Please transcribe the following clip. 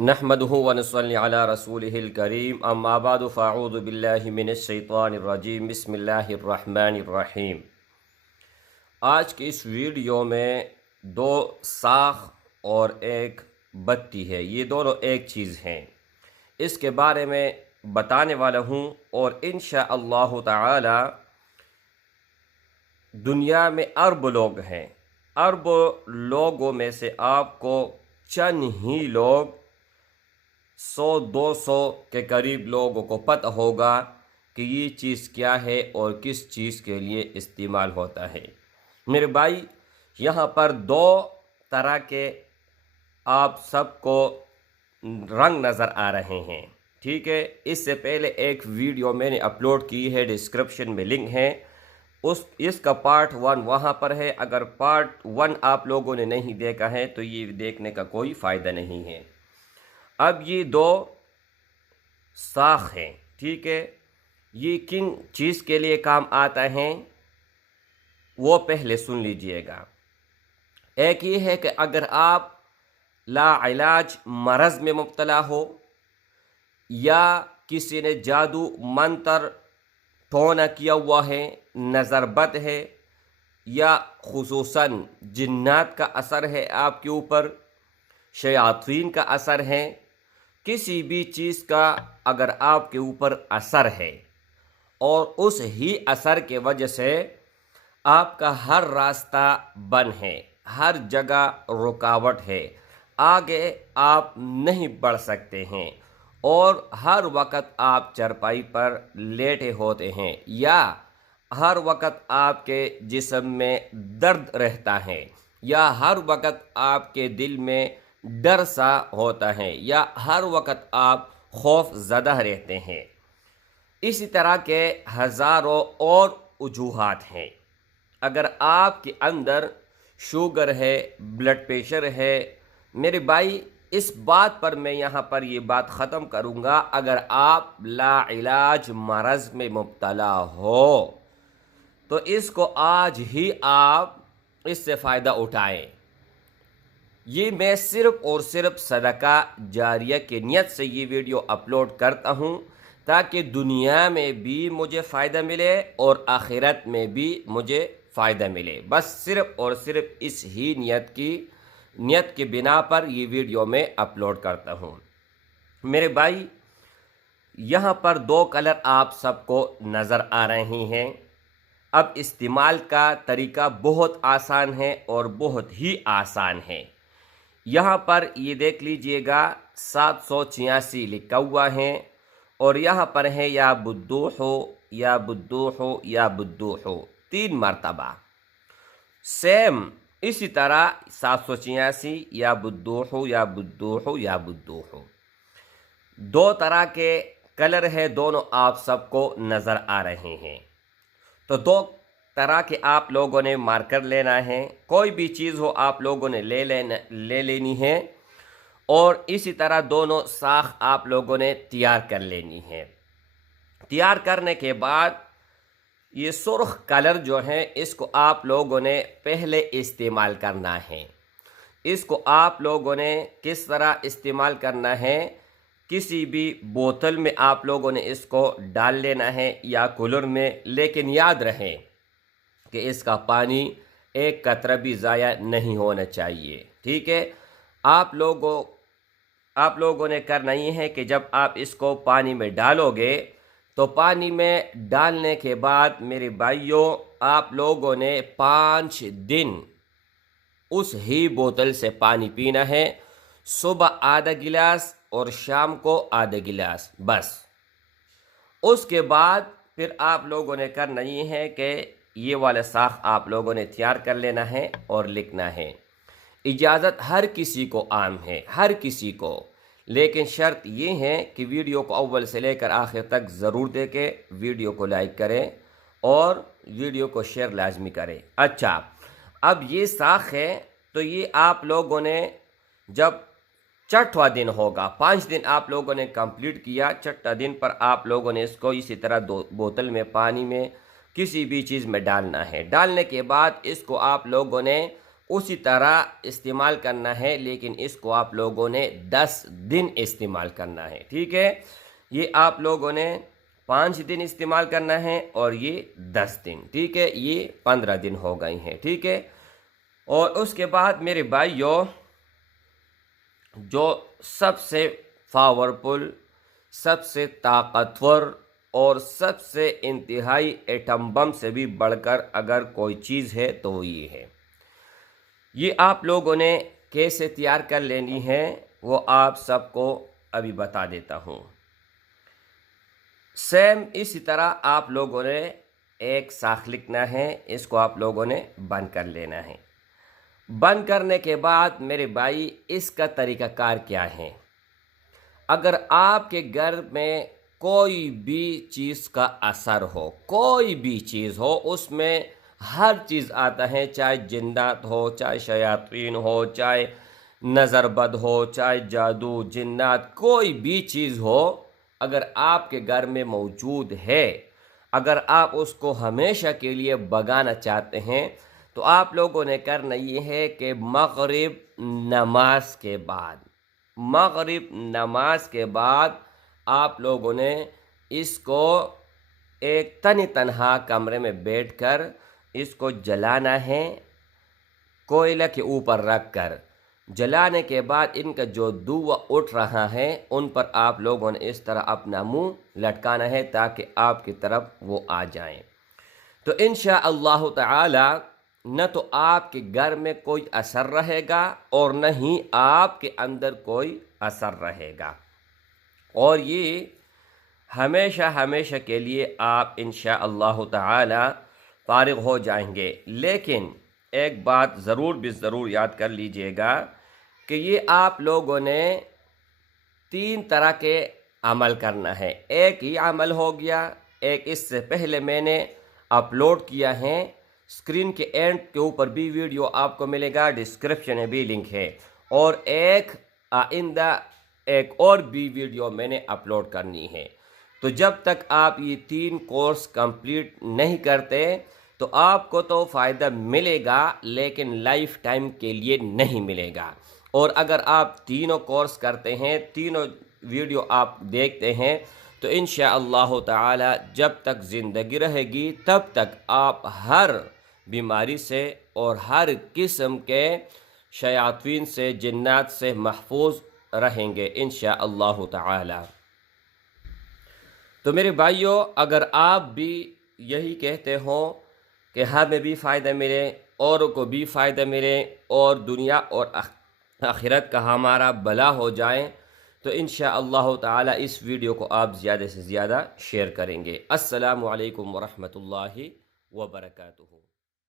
नहमदुहु व नसल्ली अला रसूलिहिल करीम अम्मा बअदु फ़अऊज़ु बिल्लाहि मिनश शैतानिर रजीम बिस्मिल्लाहिर रहमानिर रहीम। आज की इस वीडियो में दो साख और एक बत्ती है, ये दोनों एक चीज़ हैं। इसके बारे में बताने वाला हूँ और इंशाअल्लाहु ताला दुनिया में अरब लोग हैं। अरब लोगों में से आपको चंद ही लोग 100-200 के करीब लोगों को पता होगा कि ये चीज़ क्या है और किस चीज़ के लिए इस्तेमाल होता है। मेरे भाई, यहाँ पर दो तरह के आप सबको रंग नज़र आ रहे हैं, ठीक है। इससे पहले एक वीडियो मैंने अपलोड की है, डिस्क्रिप्शन में लिंक है, इसका पार्ट 1 वहाँ पर है। अगर पार्ट 1 आप लोगों ने नहीं देखा है तो ये देखने का कोई फ़ायदा नहीं है। अब ये दो साख हैं, ठीक है। ये किन चीज़ के लिए काम आता है वो पहले सुन लीजिएगा। एक ये है कि अगर आप लाइलाज मरज़ में मुब्तला हो या किसी ने जादू मंत्र टोना किया हुआ है, नज़रबद है या खुसूसन जिन्नात का असर है आपके ऊपर, शयातीन का असर है, किसी भी चीज़ का अगर आपके ऊपर असर है और उस ही असर के वजह से आपका हर रास्ता बंद है, हर जगह रुकावट है, आगे आप नहीं बढ़ सकते हैं और हर वक्त आप चारपाई पर लेटे होते हैं या हर वक्त आपके जिस्म में दर्द रहता है या हर वक्त आपके दिल में डर सा होता है या हर वक्त आप खौफ ज़दा रहते हैं। इसी तरह के हज़ारों और वजूहात हैं। अगर आपके अंदर शुगर है, ब्लड प्रेशर है, मेरे भाई, इस बात पर मैं यहाँ पर ये बात ख़त्म करूँगा। अगर आप लाइलाज मरज़ में मुब्तला हो तो इसको आज ही आप इससे फ़ायदा उठाएं। ये मैं सिर्फ़ और सिर्फ सदका जारिया की नियत से ये वीडियो अपलोड करता हूँ ताकि दुनिया में भी मुझे फ़ायदा मिले और आखिरत में भी मुझे फ़ायदा मिले। बस सिर्फ़ और सिर्फ इस ही नियत की बिना पर ये वीडियो मैं अपलोड करता हूँ। मेरे भाई, यहाँ पर दो कलर आप सबको नज़र आ रहे हैं। अब इस्तेमाल का तरीका बहुत आसान है और बहुत ही आसान है। यहाँ पर ये देख लीजिएगा 786 लिखा हुआ है और यहाँ पर है या बुद्दू हो या बुद्दू हो या बुद्दू हो 3 मरतबा। सेम इसी तरह 786 या बुद्दू हो या बुद्दू हो या बुद्दू हो। दो तरह के कलर है, दोनों आप सबको नज़र आ रहे हैं। तो दो तरह के आप लोगों ने मार्कर लेना है, कोई भी चीज़ हो आप लोगों ने ले लेनी है और इसी तरह दोनों साख आप लोगों ने तैयार कर लेनी है। तैयार करने के बाद ये सुर्ख कलर जो है इसको आप लोगों ने पहले इस्तेमाल करना है। इसको आप लोगों ने किस तरह इस्तेमाल करना है, किसी भी बोतल में आप लोगों ने इसको डाल लेना है या कूलर में, लेकिन याद रहे कि इसका पानी एक कतरा भी ज़ाया नहीं होना चाहिए, ठीक है। आप लोगों ने करना ये है कि जब आप इसको पानी में डालोगे तो पानी में डालने के बाद मेरे भाइयों आप लोगों ने 5 दिन उस ही बोतल से पानी पीना है। सुबह आधा गिलास और शाम को आधा गिलास बस। उसके बाद फिर आप लोगों ने करना ये है कि ये वाला साख आप लोगों ने तैयार कर लेना है और लिखना है। इजाज़त हर किसी को आम है, हर किसी को, लेकिन शर्त ये है कि वीडियो को अव्वल से लेकर आखिर तक ज़रूर देखें, वीडियो को लाइक करें और वीडियो को शेयर लाजमी करें। अच्छा, अब ये साख है तो ये आप लोगों ने जब छठवां दिन होगा, 5 दिन आप लोगों ने कंप्लीट किया, छठा दिन पर आप लोगों ने इसको इसी तरह दो बोतल में पानी में किसी भी चीज़ में डालना है। डालने के बाद इसको आप लोगों ने उसी तरह इस्तेमाल करना है, लेकिन इसको आप लोगों ने 10 दिन इस्तेमाल करना है। ठीक है, ये आप लोगों ने 5 दिन इस्तेमाल करना है और ये 10 दिन। ठीक है, ये 15 दिन हो गए हैं। ठीक है, और उसके बाद मेरे भाइयों, जो सबसे पावरफुल, सबसे ताकतवर और सबसे इंतहाई एटम बम से भी बढ़कर अगर कोई चीज़ है तो वो ये है। ये आप लोगों ने कैसे तैयार कर लेनी है वो आप सबको अभी बता देता हूँ। सेम इसी तरह आप लोगों ने एक साख लिखना है, इसको आप लोगों ने बंद कर लेना है। बंद करने के बाद मेरे भाई, इसका तरीक़ाकार क्या है? अगर आपके घर में कोई भी चीज़ का असर हो, कोई भी चीज़ हो, उसमें हर चीज़ आता है, चाहे जिन्नात हो, चाहे शयातीन हो, चाहे नज़रबद हो, चाहे जादू जिन्नात, कोई भी चीज़ हो, अगर आपके घर में मौजूद है, अगर आप उसको हमेशा के लिए भगाना चाहते हैं, तो आप लोगों ने करना ये है कि मगरिब नमाज के बाद, मगरिब नमाज के बाद आप लोगों ने इसको एक तनी तनहा कमरे में बैठकर इसको जलाना है, कोयले के ऊपर रख कर। जलाने के बाद इनका जो धुआं उठ रहा है उन पर आप लोगों ने इस तरह अपना मुंह लटकाना है ताकि आपकी तरफ वो आ जाएं। तो इंशाअल्लाह ताला न तो आपके घर में कोई असर रहेगा और न ही आपके अंदर कोई असर रहेगा, और ये हमेशा हमेशा के लिए आप इंशाअल्लाह ताला फारिग हो जाएंगे। लेकिन एक बात ज़रूर भी ज़रूर याद कर लीजिएगा कि ये आप लोगों ने 3 तरह के अमल करना है। एक ही अमल हो गया, एक इससे पहले मैंने अपलोड किया है, स्क्रीन के एंड के ऊपर भी वीडियो आपको मिलेगा, डिस्क्रिप्शन में भी लिंक है, और एक आइंदा एक और भी वीडियो मैंने अपलोड करनी है। तो जब तक आप ये 3 कोर्स कंप्लीट नहीं करते तो आपको तो फ़ायदा मिलेगा, लेकिन लाइफ टाइम के लिए नहीं मिलेगा। और अगर आप तीनों कोर्स करते हैं, तीनों वीडियो आप देखते हैं, तो इंशाअल्लाह ताला जब तक ज़िंदगी रहेगी तब तक आप हर बीमारी से और हर किस्म के शयातीन से, जिन्नात से महफूज रहेंगे इंशाअल्लाह ताला। तो मेरे भाइयों, अगर आप भी यही कहते हो कि हमें भी फ़ायदा मिले, औरों को भी फ़ायदा मिले, और दुनिया और आखिरत का हमारा भला हो जाए, तो इंशाअल्लाह ताला इस वीडियो को आप ज़्यादा से ज़्यादा शेयर करेंगे। अस्सलामु अलैकुम वरहमतुल्लाहि वबरकातुहू।